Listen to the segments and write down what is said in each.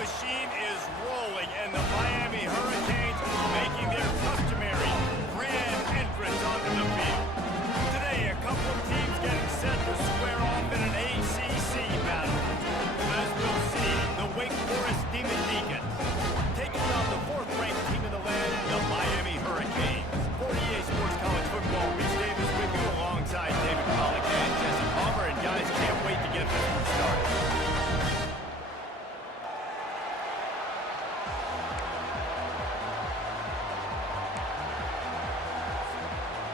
machine is rolling, and the Miami Hurricanes making their customary grand entrance onto the field. Today, a couple of teams getting set to square off in an ACC battle. As we'll see, the Wake Forest Demon Deacons taking on the fourth-ranked team in the land, the Miami Hurricanes. 48 Sports College Football, Reese Davis with you alongside David Pollack and Jesse Palmer, and guys, can't wait to get this one started.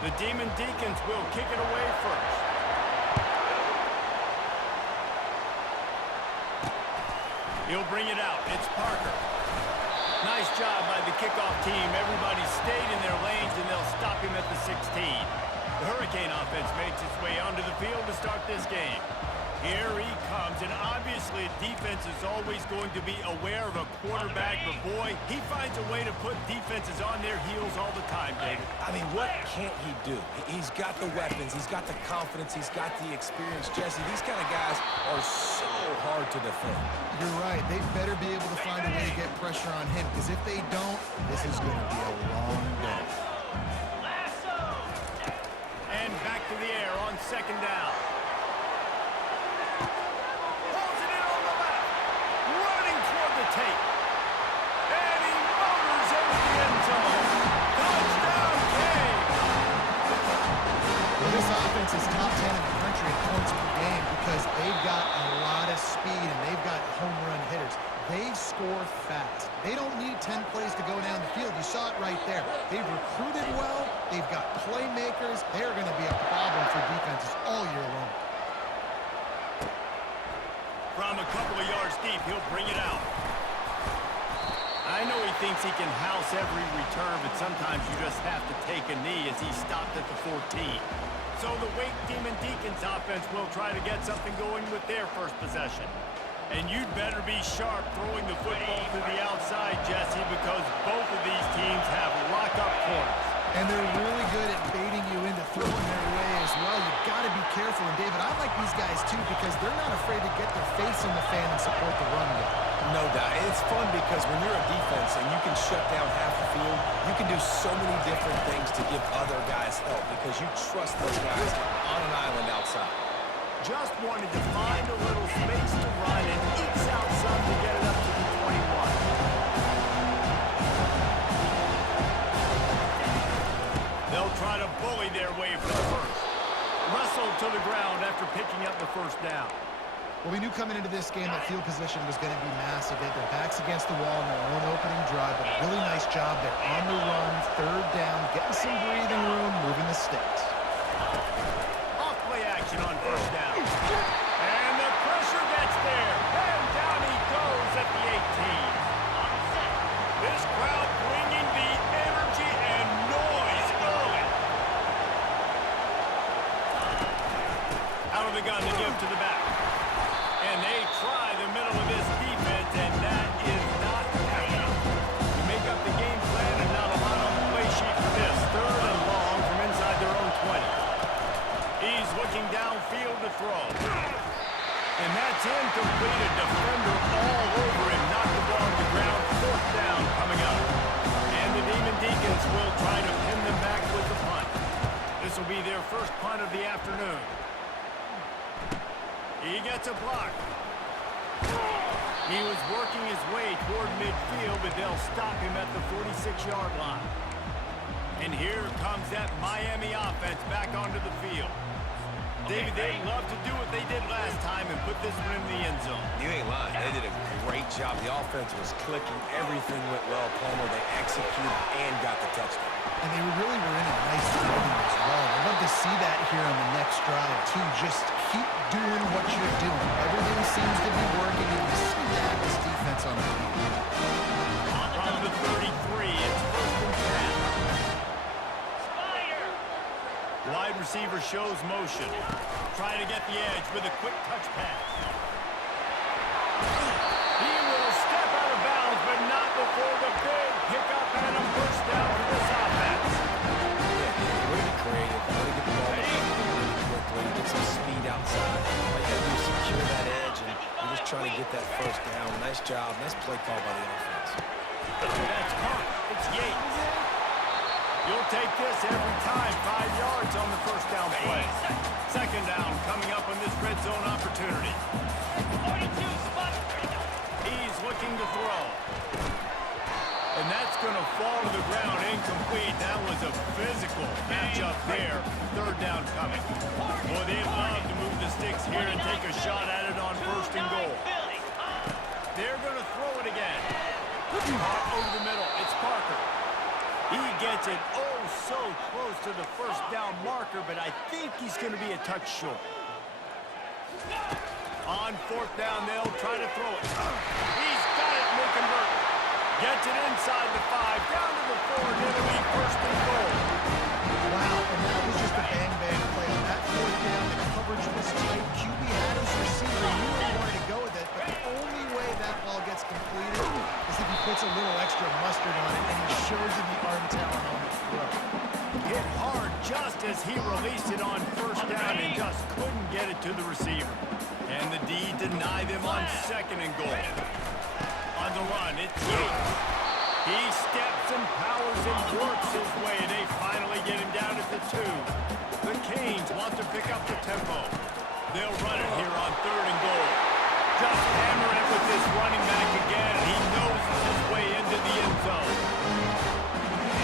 The Demon Deacons will kick it away first. He'll bring it out. It's Parker. Nice job by the kickoff team. Everybody stayed in their lanes, and they'll stop him at the 16. The Hurricane offense makes its way onto the field to start this game. Here he comes, and obviously defense is always going to be aware of a quarterback, but boy, he finds a way to put defenses on their heels all the time, David. I mean, what can't he do? He's got the weapons, he's got the confidence, he's got the experience. Jesse, these kind of guys are so hard to defend. You're right. They better be able to find a way to get pressure on him, because if they don't, this is going to be a long day. And back to the air on second down. Pulls it in on the left. Running toward the tape. And he motors into the end zone. Touchdown, Canes! Well, this offense is top 10 in the country in points per game because they've got a lot of speed and they've got home run hitters. They score fast. They don't need 10 plays to go down the field. You saw it right there. They've recruited well. They've got playmakers. They're going to be a problem for defenses all year long. From a couple of yards deep, he'll bring it out. I know he thinks he can house every return, but sometimes you just have to take a knee as he stopped at the 14. So the Wake Demon Deacons offense will try to get something going with their first possession. And you'd better be sharp throwing the football to the outside, Jesse, because both of these teams have lock-up corners. And they're really good at baiting you into throwing their way as well. You've got to be careful. And, David, I like these guys, too, because they're not afraid to get their face in the fan and support the run game. No doubt. It's fun because when you're a defense and you can shut down half the field, you can do so many different things to give other guys help because you trust those guys on an island outside. Just wanted to find a little space to run and ekes out some to get it up to the 21. They'll try to bully their way for the first. Wrestled to the ground after picking up the first down. Well, we knew coming into this game that field position was going to be massive. They had their backs against the wall in their own opening drive, but a really nice job there on the run, third down, getting some breathing room, moving the sticks. Off-play action on first down. And the pressure gets there. And down he goes at the 18. This crowd bringing the energy and noise early. Out of the gun to give to the back. And they try the middle of this defense, and that is not happening. You make up the game plan and not a lot on the play sheet for this. Third and long from inside their own 20. He's looking downfield to throw. And that's incomplete. A defender all over him. Knocked the ball to the ground. Fourth down coming up. And the Demon Deacons will try to pin them back with the punt. This will be their first punt of the afternoon. He gets a block. He was working his way toward midfield, but they'll stop him at the 46-yard line. And here comes that Miami offense back onto the field. David, they'd love to do what they did last time and put this one in the end zone. You ain't lying. They did a great job. The offense was clicking. Everything went well. Palmer, they executed and got the touchdown. And they really were in a nice rhythm as well. I'd love to see that here on the next drive, too. Just keep doing what you're doing. Everything seems to be working, and you see that in this defense on the field. From the 33, it's first and 10. Wide receiver shows motion. Trying to get the edge with a quick touch pass. He will step out of bounds, but not before the big pickup and a first down for this offense. Yeah, really creative. Really get the ball really quickly. Get some speed outside. All you got to do is secure that edge, and you just trying to get that first down. Nice job. Nice play call by the offense. That's caught. It's Yates. You'll take this every time. 5 yards on the first down play. Second down coming up on this red zone opportunity. He's looking to throw. And that's going to fall to the ground incomplete. That was a physical matchup there. Third down coming. Boy, they love to move the sticks here and take a shot at it on first and goal. They're going to throw it again. Caught over the middle. It's Parker. He gets it oh so close to the first down marker, but I think he's going to be a touch short. On fourth down, they'll try to throw it. He's got it, and they convert. Gets it inside the 5, down to the 4, and it'll be first and goal. Wow, and that was just a bang-bang play. On that fourth down, the coverage was tight. QB had his receiver. He knew he wanted to go with it, but the only way that ball gets completed is if he puts a little extra mustard on it, and he shows you the arm talent on the throw. Hit hard just as he released it on first down and just couldn't get it to the receiver. And the D denied them on second and goal. On the run, it's Yates. He steps and powers and works his way. They finally get him down at the 2. The Canes want to pick up the tempo. They'll run it here on third and goal. Just hammer it with this running back again, and he noses his way into the end zone.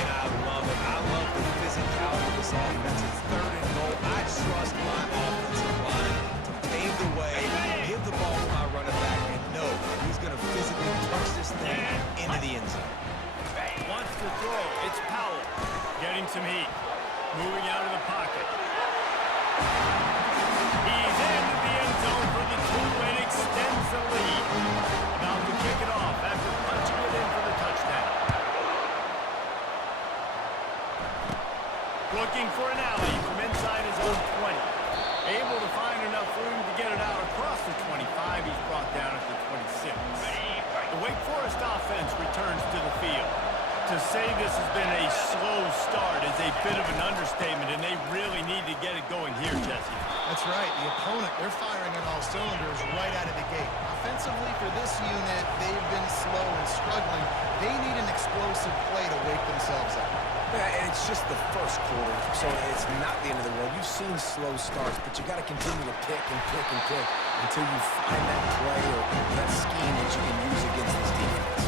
And I love it. I love the physicality of this offense. It's third and goal. I trust my offensive line to pave the way, give the ball to my running back, and know he's going to physically punch this thing into the end zone. Wants to throw. It's Powell. Getting some heat. Moving out of the pocket. He's into the end zone for the 2 and extends the lead. About to kick it off after punching it in for the touchdown. Looking for an alley from inside his own 20. Able to find enough room to get it out across the 25. He's brought down at the 26. The Wake Forest offense returns to the field. To say this has been a slow start is a bit of an understatement, and they really need to get it going here, Jesse. That's right. The opponent, they're firing on all cylinders right out of the gate. Offensively for this unit, they've been slow and struggling. They need an explosive play to wake themselves up. Yeah, and it's just the first quarter, so it's not the end of the world. You've seen slow starts, but you got to continue to pick and pick and pick until you find that play or that scheme that you can use against this defense.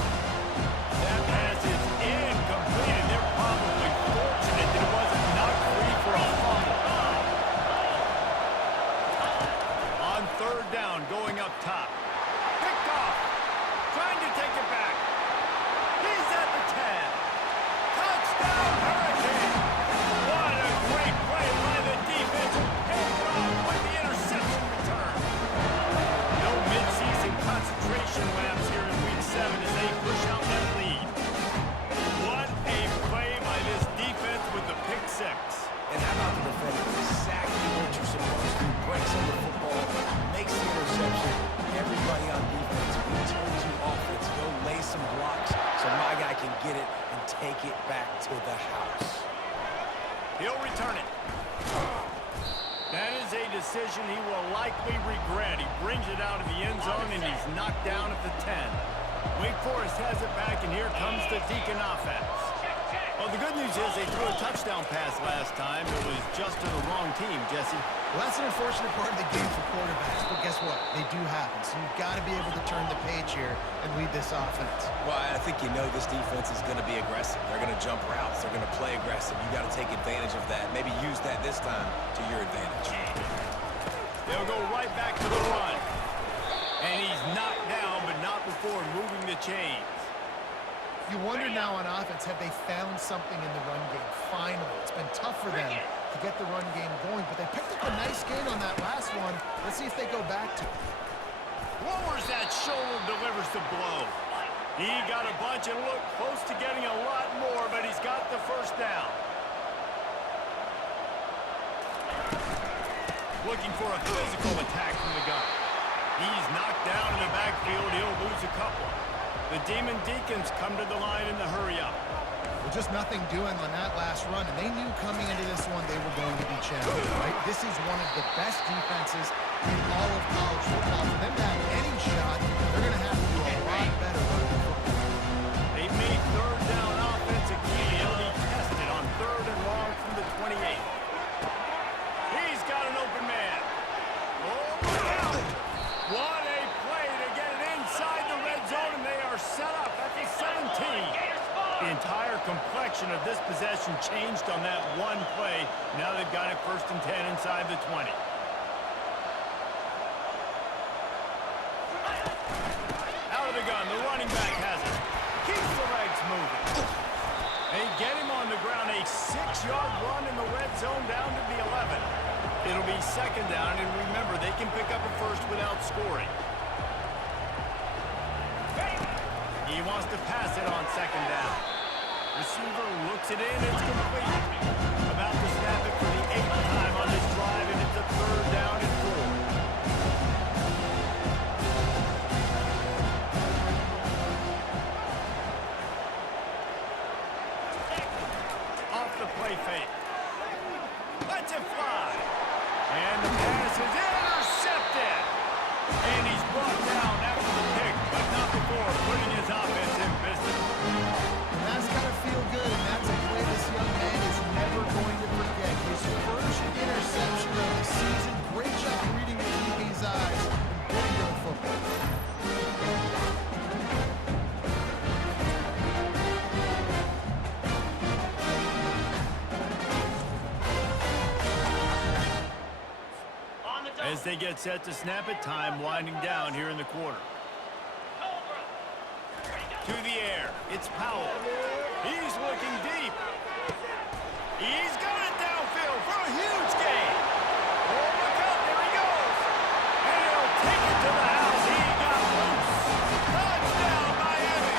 That pass is incomplete, and they're probably fortunate that it wasn't knocked free for a fumble. On third down, going up top. Picked off. Trying to take it back. He's at the 10. Touchdown, Hurricane! What a great play by the defense. Picked off with the interception return. No midseason concentration laps here in Week 7 as they push out that lead. What a play by this defense with the pick 6. And how about the defender? Exactly what you're supposed to. Breaks on the football, makes the interception. Everybody on defense returns to offense. Go lay some blocks so my guy can get it and take it back to the house. He'll return it. That is a decision he will likely regret. He brings it out of the end zone, and he's knocked down at the 10. Wake Forest has it back, and here comes the Deacon offense. Well, the good news is they threw a touchdown pass last time. It was just to the wrong team, Jesse. Well, that's an unfortunate part of the game for quarterbacks, but guess what? They do happen, so you've got to be able to turn the page here and lead this offense. Well, I think you know this defense is going to be aggressive. They're going to jump routes. They're going to play aggressive. You got to take advantage of that. Maybe use that this time to your advantage. They'll go right back to the run. And he's knocked down, but not before moving the chains. You wonder now on offense, have they found something in the run game? Finally. It's been tough for them to get the run game going, but they picked up a nice gain on that last one. Let's see if they go back to it. Lowers that shoulder, delivers the blow. He got a bunch and looked close to getting a lot more, but he's got the first down. Looking for a physical attack from the gun. He's knocked down in the backfield. He'll lose a couple. The Demon Deacons come to the line in the hurry-up. Well, just nothing doing on that last run, and they knew coming into this one they were going to be challenged, right? This is one of the best defenses in all of college football. For them to have any shot direction of this possession changed on that one play. Now they've got it 1st and 10 inside the 20. Out of the gun, the running back has it. Keeps the legs moving. They get him on the ground, a 6-yard run in the red zone down to the 11. It'll be 2nd down, and remember, they can pick up a first without scoring. He wants to pass it on 2nd down. Receiver looks it in, it's complete. About to snap it for the 8th time on this drive, and it's a 3rd down and 4. Play fake. Lets it fly. And the pass is intercepted. And he's brought down after the pick, but not before putting his offense in business. That's got to feel good, and that's a play this young man is never going to forget. His first interception of the season. Great job reading the DB's eyes and getting to the football. As they get set to snap it, time winding down here in the quarter. To the air, it's Powell. He's looking deep. He's got it downfield for a huge gain. Oh, look out, there he goes. And he'll take it to the house. He got loose. Touchdown, Miami.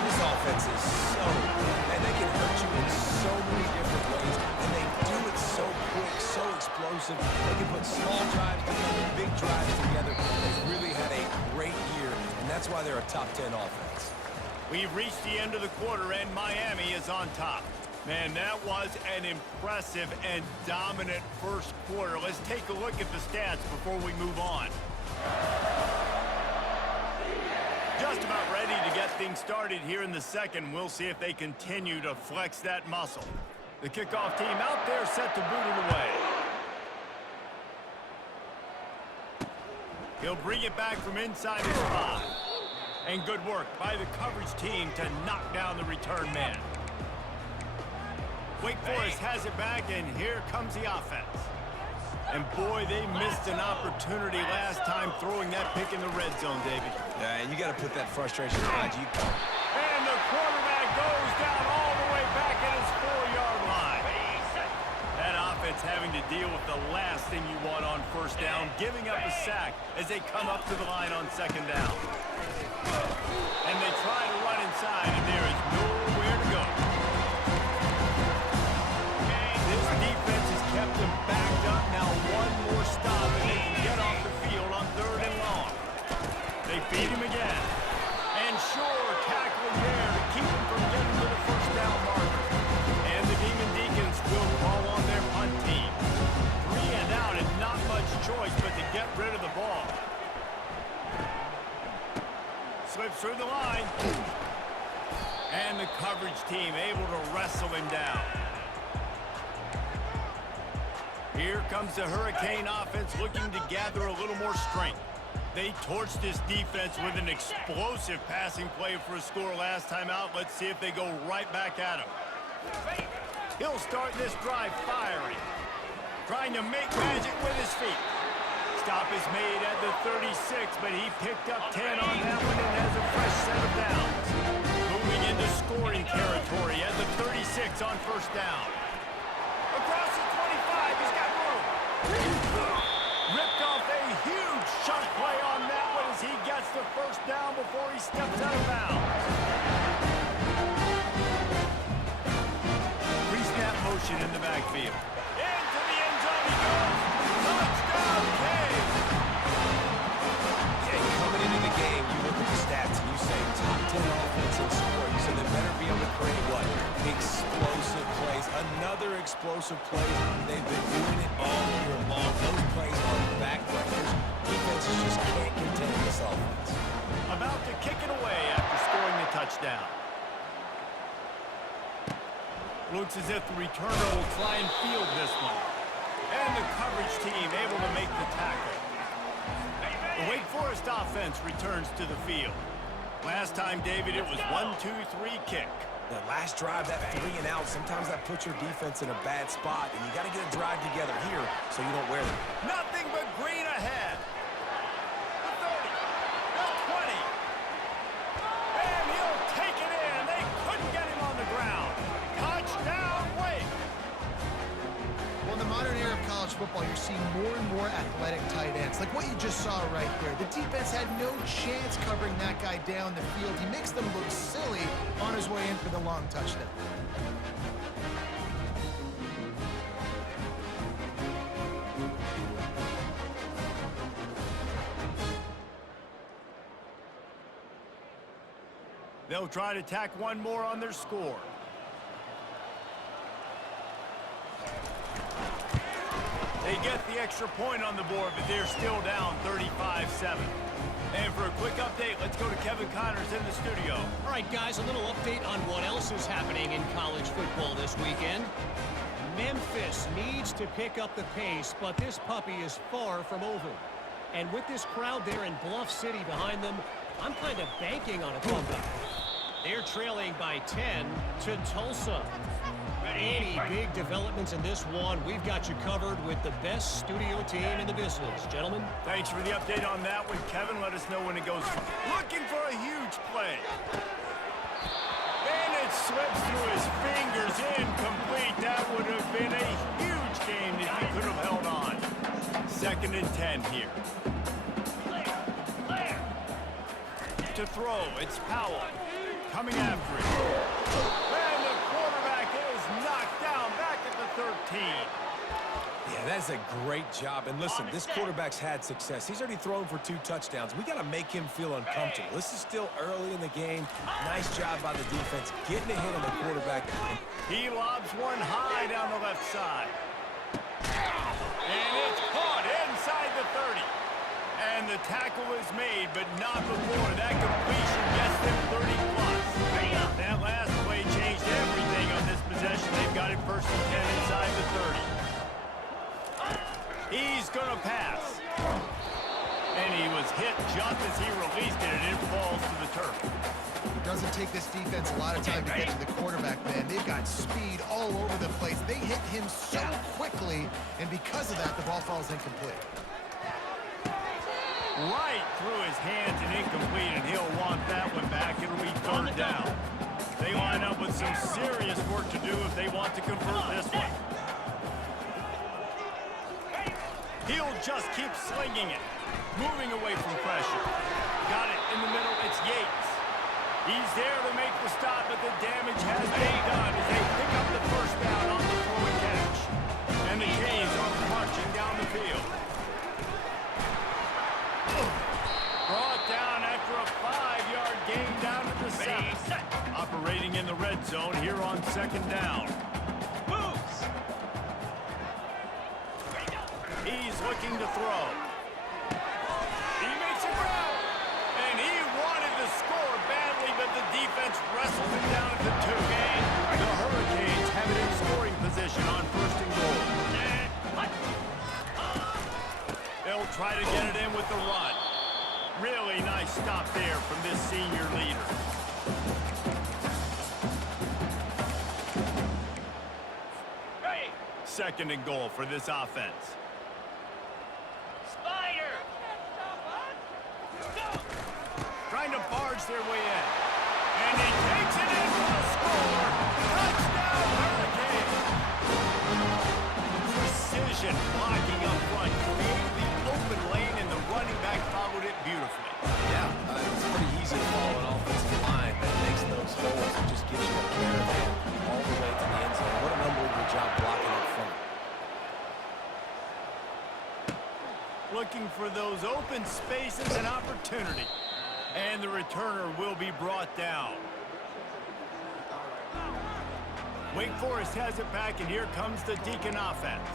This offense is so good, and they can hurt you in so many different ways, and they do it so quick, so explosive. They can put small drives together, big drives together. They've really had a great year, and that's why they're a top 10 offense. We've reached the end of the quarter, and Miami is on top. Man, that was an impressive and dominant first quarter. Let's take a look at the stats before we move on. Just about ready to get things started here in the second. We'll see if they continue to flex that muscle. The kickoff team out there set to boot it away. He'll bring it back from inside his 5. And good work by the coverage team to knock down the return man. Wake Forest has it back, and here comes the offense. And boy, they missed an opportunity last time throwing that pick in the red zone, David. Yeah, and you got to put that frustration behind you. And the quarterback goes down all the way back at his 4-yard line. That offense having to deal with the last thing you want on 1st down, giving up a sack as they come up to the line on 2nd down. And they try to run inside, and there is nowhere to go. This defense has kept them backed up. Now one more stop, and they can get off the field on 3rd and long. They feed him again. And sure, tackling there to keep him from getting to the 1st down marker. And the Demon Deacons will call on their punt team. 3 and out, and not much choice but to get rid of the ball. Slips through the line. And the coverage team able to wrestle him down. Here comes the Hurricane offense looking to gather a little more strength. They torched this defense with an explosive passing play for a score last time out. Let's see if they go right back at him. He'll start this drive firing. Trying to make magic with his feet. Stop is made at the 36, but he picked up 10 on that one and has a fresh set of downs. Moving into scoring territory at the 36 on 1st down. Across the 25, he's got room. Ripped off a huge chunk play on that one as he gets the 1st down before he steps out of bounds. Pre-snap motion in the backfield. Into the end zone he goes. Touchdown, King! Yeah, coming into the game, you look at the stats and you say top 10 offense in scoring, so they better be able to create what? Explosive plays. Another explosive play. They've been doing it all year long. Those plays are backbreakers. Defenses just can't contain this offense. About to kick it away after scoring the touchdown. Looks as if the returner will try and field this one. And the coverage team able to make the tackle. The Wake Forest offense returns to the field. Last time, David, it was 1-2-3 kick. That last drive, that 3 and out, sometimes that puts your defense in a bad spot, and you got to get a drive together here so you don't wear them. Nothing but green ahead. The 30, the 20. And he'll take it in. They couldn't get him on the ground. Touchdown, Wake. Well, in the modern era of college football, you're seeing more and more athletic tight ends, like what you just saw right there. The defense had no chance covering that guy down the field. He makes them look silly on his way in for the long touchdown. They'll try to tack one more on their score. They get the extra point on the board, but they're still down 35-7. And for a quick update, let's go to Kevin Connors in the studio. All right, guys, a little update on what else is happening in college football this weekend. Memphis needs to pick up the pace, but this puppy is far from over. And with this crowd there in Bluff City behind them, I'm kind of banking on a comeback. They're trailing by 10 to Tulsa. Any big developments in this one, we've got you covered with the best studio team in the business. Gentlemen. Thanks for the update on that one, Kevin. Let us know when it goes. Looking for a huge play. And it slips through his fingers. Incomplete. That would have been a huge game if he could have held on. 2nd and 10 here. To throw, it's Powell. Coming after it. And the quarterback is knocked down back at the 13. Yeah, that's a great job. And listen, this quarterback's had success. He's already thrown for 2 touchdowns. We got to make him feel uncomfortable. This is still early in the game. Nice job by the defense getting a hit on the quarterback. He lobs one high down the left side. And it's caught inside the 30. And the tackle is made, but not before that completion gets them 30+. That last play changed everything on this possession. They've got it 1st and 10 inside the 30. He's going to pass. And he was hit just as he released it, and it falls to the turf. It doesn't take this defense a lot of time to get to the quarterback, man. They've got speed all over the place. They hit him so quickly, and because of that, the ball falls incomplete. Right through his hands and incomplete, and he'll want that one back. It'll be 3rd down. They line up with some serious work to do if they want to convert this one. He'll just keep slinging it, moving away from pressure. Got it in the middle. It's Yates. He's there to make the stop, but the damage has been done as they pick up the 1st down on the throw and catch. And the Canes are marching down the field. Brought down after a 5-yard gain down to the 7. Operating in the red zone here on 2nd down. He's looking to throw. He makes a grab. And he wanted to score badly, but the defense wrestles him down at the 2. The Hurricanes have it in scoring position on 1st and goal. They'll try to get it in with the run. Really nice stop there from this senior leader. Hey. 2nd and goal for this offense. Spider! Trying to barge their way in. And he takes it in for the score. Touchdown, Hurricane! Precision blocking up front. Created the open lane, and the running back followed it beautifully. Yeah, it's pretty easy to follow an offensive line that makes those holes and just gets you a caravan all the way to the end zone. What an unbelievable job blocking up front. Looking for those open spaces and opportunity. And the returner will be brought down. Wake Forest has it back, and here comes the Deacon offense.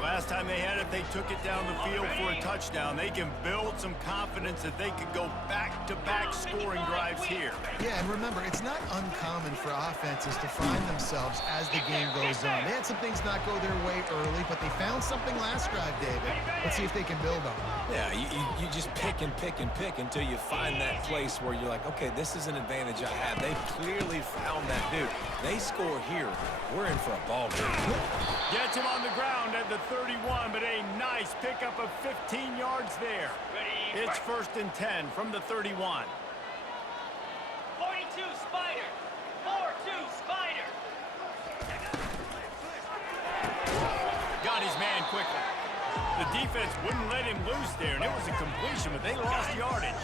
Last time they had it, they took it down the field for a touchdown. They can build some confidence that they could go back-to-back scoring drives here. Yeah, and remember, it's not uncommon for offenses to find themselves as the game goes on. They had some things not go their way early, but they found something last drive, David. Let's see if they can build on it. Yeah, you just pick and pick and pick until you find that place where you're like, okay, this is an advantage I have. They clearly found that dude. They score here. We're in for a ball game. Gets him on the ground at the 31, but a nice pickup of 15 yards there. It's 1st and 10 from the 31. 42 Spider. 4-2 Spider. Got his man quickly. The defense wouldn't let him loose there, and it was a completion, but they lost yardage.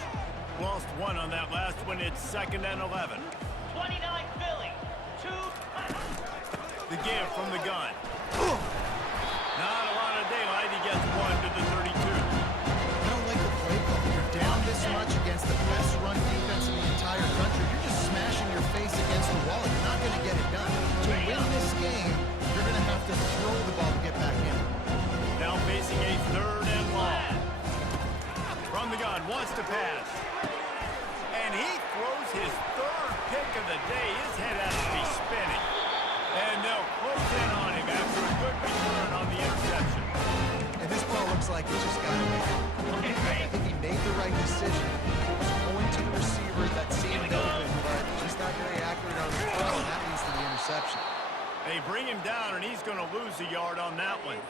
Lost one on that last one. It's 2nd and 11. 29 Philly. 2. The give from the gun. Not a lot of daylight. He gets one to the 32. I don't like the play call. You're down this much against the best run defense in the entire country. You're just smashing your face against the wall. You're not going to get it done. To win this game, you're going to have to throw the ball to get back in. Now facing a 3rd and long. From the gun, wants to pass. And he throws his 3rd pick of the day. His head has to be spinning. And they'll close in on him after a good return on the interception. And this ball looks like it just got away. I think he made the right decision. He was going to the receiver that seemed open, but just not very accurate on the throw, and that leads to the interception. They bring him down, and he's going to lose a yard on that one.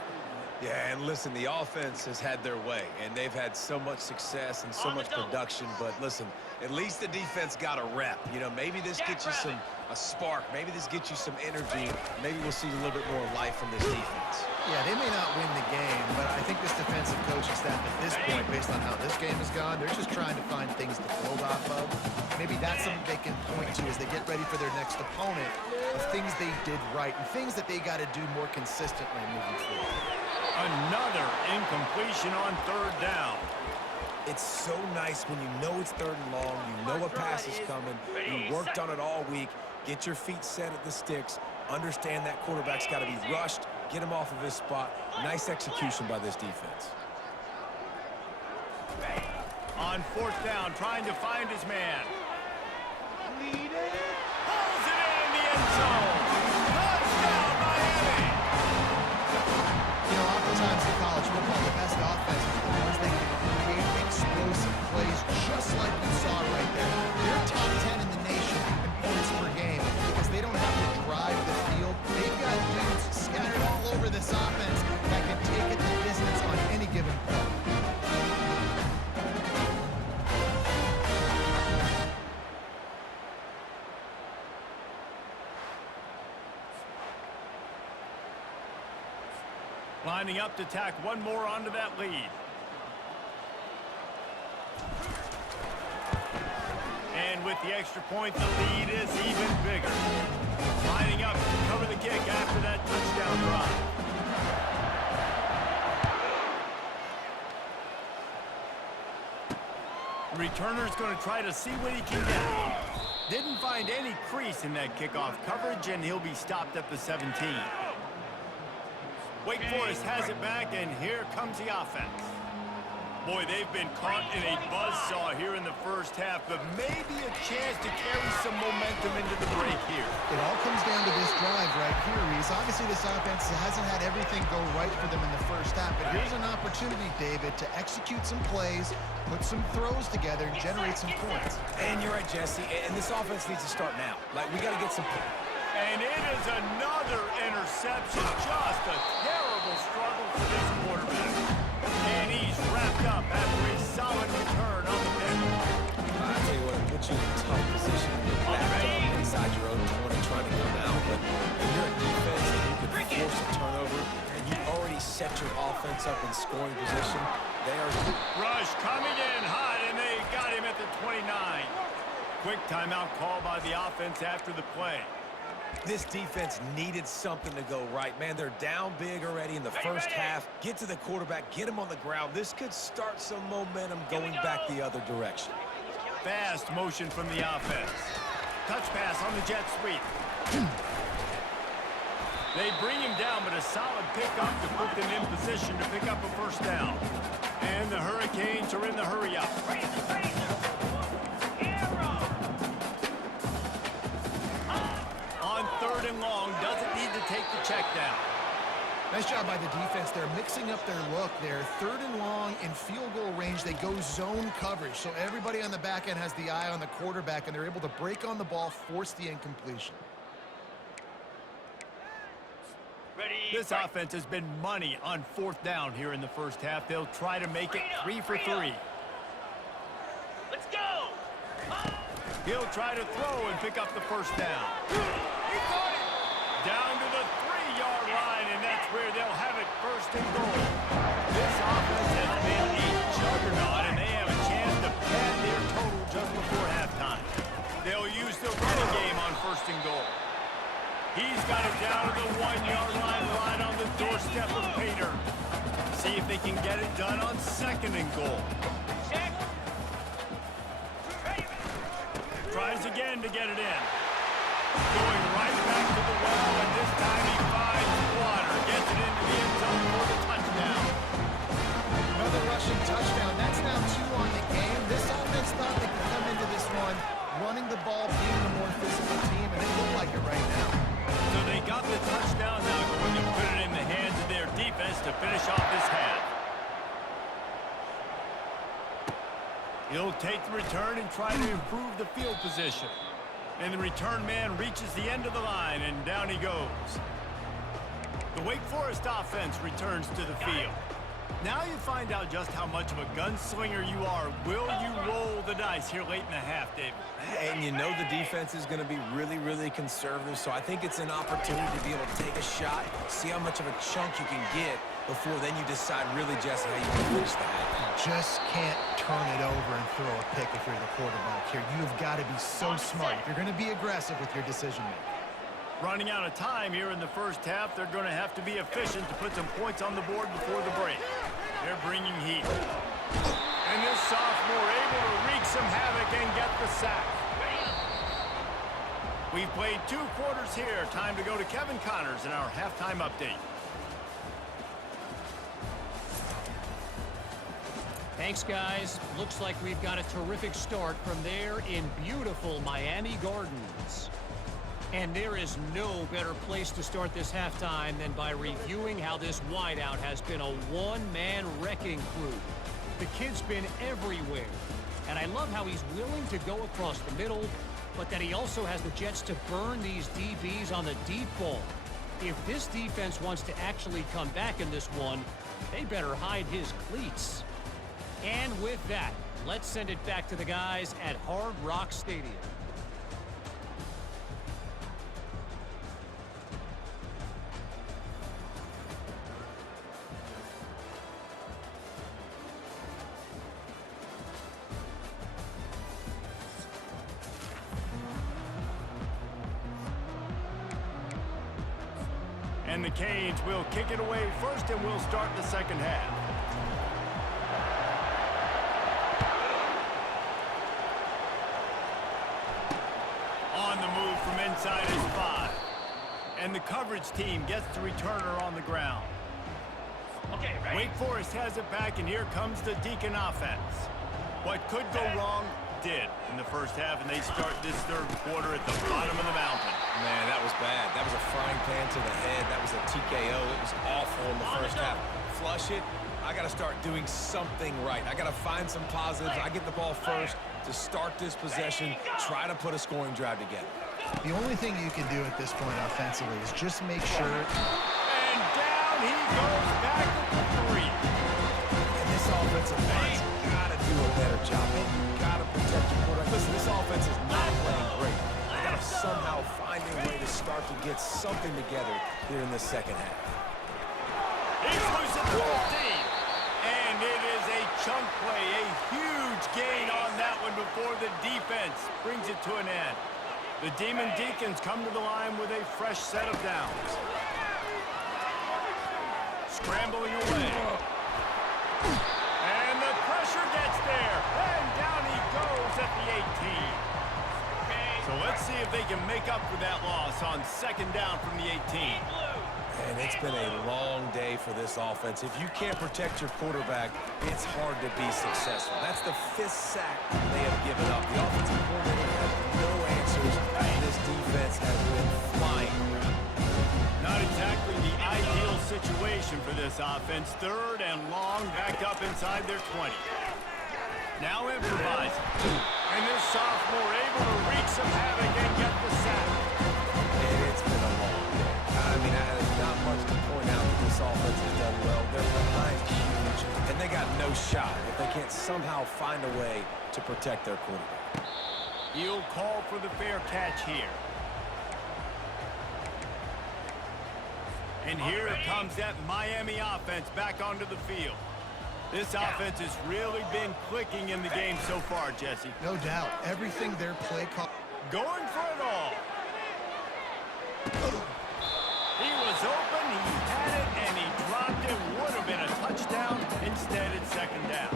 Yeah, and listen, the offense has had their way, and they've had so much success and so much production. But listen, at least the defense got a rep. You know, maybe this gets you a spark. Maybe this gets you some energy. Maybe we'll see a little bit more life from this defense. Yeah, they may not win the game, but I think this defensive coaching staff at this point, based on how this game has gone, they're just trying to find things to build off of. Maybe that's something they can point to as they get ready for their next opponent, of things they did right and things that they got to do more consistently moving forward. Another incompletion on 3rd down. It's so nice when you know it's 3rd and long, you know a pass is coming, you worked on it all week, get your feet set at the sticks, understand that quarterback's got to be rushed, get him off of his spot. Nice execution by this defense. On 4th down, trying to find his man. Pulls it in the end zone. Touchdown, Miami! You know, oftentimes in college football, the best offenses are the ones that can create explosive plays, just like you saw right there. They're top 10 in the nation in points per game because they don't have to drive the field. They've got dudes scattered all over this offense that can take it the distance on any given play. Lining up to tack one more onto that lead. And with the extra point, the lead is even bigger. Lining up to cover the kick after that touchdown drive. The returner's going to try to see what he can get. Didn't find any crease in that kickoff coverage, and he'll be stopped at the 17. Wake Forest has it back, and here comes the offense. Boy, they've been caught in a buzzsaw here in the first half, but maybe a chance to carry some momentum into the break here. It all comes down to this drive right here, Reese. Obviously, this offense hasn't had everything go right for them in the first half, but here's an opportunity, David, to execute some plays, put some throws together, and generate some points. And you're right, Jesse, and this offense needs to start now. Like, we got to get some... And it is another interception. Just a terrible struggle for this quarterback. And he's wrapped up after a solid return on the pick. I tell you what, it puts you in a tough position when you're backed up inside your own 20 trying to come out. But when you're a defense and you can force a turnover and you already set your offense up in scoring position, they are... Rush coming in hot, and they got him at the 29. Quick timeout call by the offense after the play. This defense needed something to go right. Man, they're down big already in the first half. Get to the quarterback, get him on the ground. This could start some momentum going back the other direction. Fast motion from the offense. Touch pass on the jet sweep. They bring him down, but a solid pickup to put them in position to pick up a first down. And the Hurricanes are in the hurry-up. On 3rd and long, doesn't need to take the check down. Nice job by the defense. They're mixing up their look there. 3rd and long in field goal range. They go zone coverage. So everybody on the back end has the eye on the quarterback, and they're able to break on the ball, force the incompletion. This offense has been money on 4th down here in the first half. They'll try to make it 3 for 3. Let's go! He'll try to throw and pick up the first down. Down to the 3-yard line, and that's where they'll have it 1st and goal. This offense has been a juggernaut, and they have a chance to pad their total just before halftime. They'll use the running game on 1st and goal. He's got it down to the 1-yard line, right on the doorstep of Pater. See if they can get it done on 2nd and goal. Check. Tries again to get it in. Going right back to the well, and this time he finds water. Gets it into the end zone for the touchdown. Another rushing touchdown. That's now 2 on the game. This offense thought they could come into this one running the ball, being the more physical team, and they look like it right now. So they got the touchdown, now going to put it in the hands of their defense to finish off this half. He'll take the return and try to improve the field position. And the return man reaches the end of the line, and down he goes. The Wake Forest offense returns to the field. Now you find out just how much of a gunslinger you are. Will you roll the dice here late in the half, David? And you know the defense is going to be really, really conservative, so I think it's an opportunity to be able to take a shot, see how much of a chunk you can get before then you decide really just how you can finish the half. Just can't turn it over and throw a pick if you're the quarterback here. You've got to be so smart. If you're going to be aggressive with your decision-making. Running out of time here in the first half, they're going to have to be efficient to put some points on the board before the break. They're bringing heat. And this sophomore able to wreak some havoc and get the sack. We've played 2 quarters here. Time to go to Kevin Connors in our halftime update. Thanks, guys. Looks like we've got a terrific start from there in beautiful Miami Gardens. And there is no better place to start this halftime than by reviewing how this wideout has been a one-man wrecking crew. The kid's been everywhere. And I love how he's willing to go across the middle, but that he also has the jets to burn these DBs on the deep ball. If this defense wants to actually come back in this one, they better hide his cleats. And with that, let's send it back to the guys at Hard Rock Stadium. And the Canes will kick it away first, and we'll start the second half. On the move from inside is 5. And the coverage team gets the returner on the ground. Okay, ready? Wake Forest has it back, and here comes the Deacon offense. What could go wrong did in the first half, and they start this third quarter at the bottom of the mountain. Man, that was bad. That was a frying pan to the head. That was a TKO. It was awful in the first half. Flush it. I got to start doing something right. I got to find some positives. I get the ball first to start this possession, try to put a scoring drive together. The only thing you can do at this point offensively is just make sure. And down he goes back with the 3. And this offensive line's got to do a better job. They got to protect your quarterback. Listen, this offense is not playing great. They got to somehow find a way to start to get something together here in the second half. He's loose at the 15. And it is a chunk play, a huge gain on that one before the defense brings it to an end. The Demon Deacons come to the line with a fresh set of downs. Scrambling away. And the pressure gets there. And down he goes at the 18. So let's see if they can make up for that loss on second down from the 18. And it's been a long day for this offense. If you can't protect your quarterback, it's hard to be successful. That's the 5th sack they have given up. The offensive coordinator has no answers, and this defense has been flying around. Not exactly the ideal situation for this offense. 3rd and long, back up inside their 20. Now improvising. And this sophomore able to wreak some havoc and get the sack. And it's been a long day. I mean, there's not much to point out that this offense has done well. They're behind huge, and they got no shot if they can't somehow find a way to protect their quarterback. He'll call for the fair catch here. And here comes that Miami offense back onto the field. This offense has really been clicking in the game so far, Jesse. No doubt. Everything their play call. Going for it all. He was open, he had it, and he dropped it. Would have been a touchdown. Instead, it's 2nd down.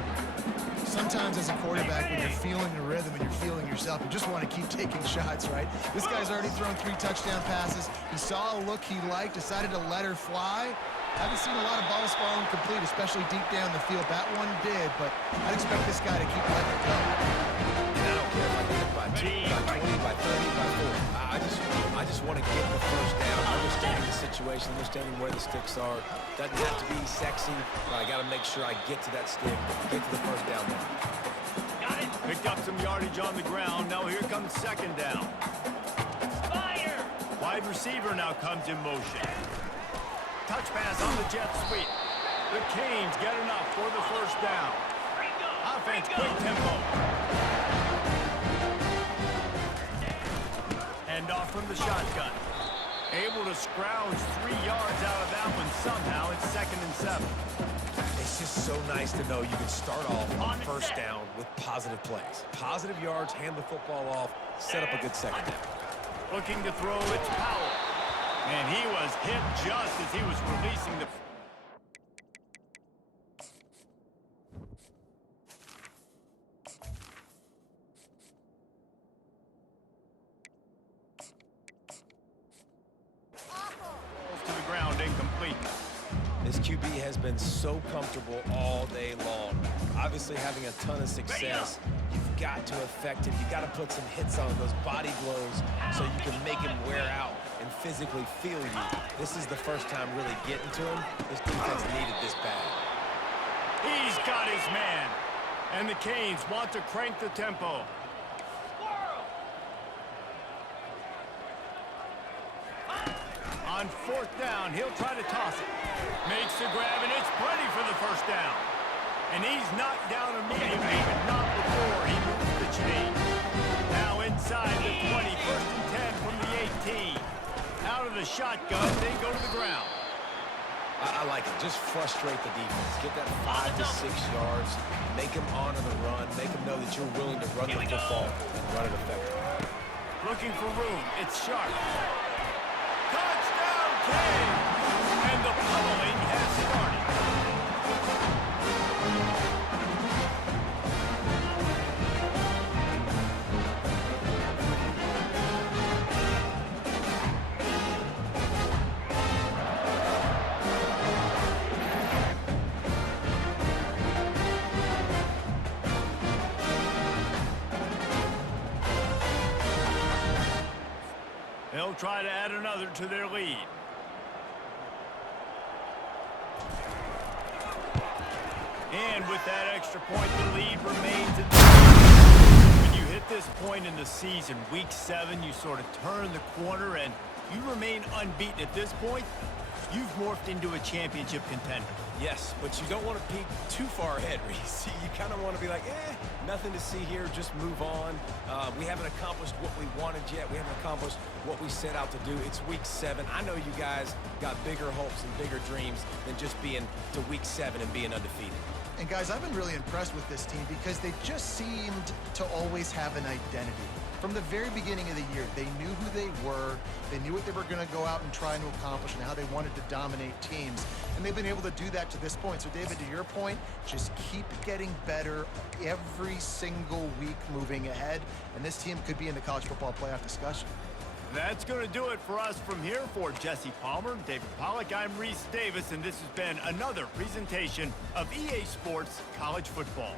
Sometimes as a quarterback, when you're feeling the rhythm and you're feeling yourself, you just want to keep taking shots, right? This guy's already thrown 3 touchdown passes. He saw a look he liked, decided to let her fly. Haven't seen a lot of balls falling complete, especially deep down the field. That one did, but I'd expect this guy to keep letting it go. And I don't care if I get it by 2, by 20, by 30, by 40. I just want to get the first down, understanding the situation, understanding where the sticks are. Doesn't have to be sexy, but I got to make sure I get to that stick, get to the first down there. Got it. Picked up some yardage on the ground. Now here comes 2nd down. Fire. Wide receiver now comes in motion. Touch pass on the jet sweep. The Canes get enough for the 1st down. Offense, quick tempo. Hand off from the shotgun. Able to scrounge 3 yards out of that one somehow. It's 2nd and 7. It's just so nice to know you can start off on 1st down with positive plays. Positive yards, hand the football off, set up a good 2nd down. Looking to throw, it's Powell. And he was hit just as he was releasing the... to the ground, incomplete. This QB has been so comfortable all day long. Obviously having a ton of success. You've got to affect him. You've got to put some hits on those body blows so you can make him wear out and physically feel you. This is the first time really getting to him. This defense needed this bad. He's got his man. And the Canes want to crank the tempo. On 4th down, he'll try to toss it. Makes the grab, and it's plenty for the 1st down. And he's knocked down immediately, but not before he moves the chain. Now inside the 20, 1st and 10 from the 18. Out of the shotgun, they go to the ground. I like it. Just frustrate the defense. Get that 5 to 6 yards. Make them honor the run. Make them know that you're willing to run the football and run it effectively. Looking for room. It's Sharp. Touchdown, Canes! And the pummeling has started. They'll try to add another to their lead. And with that extra point, the lead remains at 3. When you hit this point in the season, week 7, you sort of turn the corner and you remain unbeaten at this point. You've morphed into a championship contender. Yes, but you don't want to peek too far ahead, Reese. You kind of want to be like, nothing to see here, just move on. We haven't accomplished what we wanted yet. We haven't accomplished what we set out to do. It's week 7. I know you guys got bigger hopes and bigger dreams than just being to week 7 and being undefeated. And guys, I've been really impressed with this team because they just seemed to always have an identity. From the very beginning of the year, they knew who they were, they knew what they were going to go out and try to accomplish and how they wanted to dominate teams. And they've been able to do that to this point. So, David, to your point, just keep getting better every single week moving ahead. And this team could be in the college football playoff discussion. That's going to do it for us from here. For Jesse Palmer, David Pollack, I'm Reese Davis, and this has been another presentation of EA Sports College Football.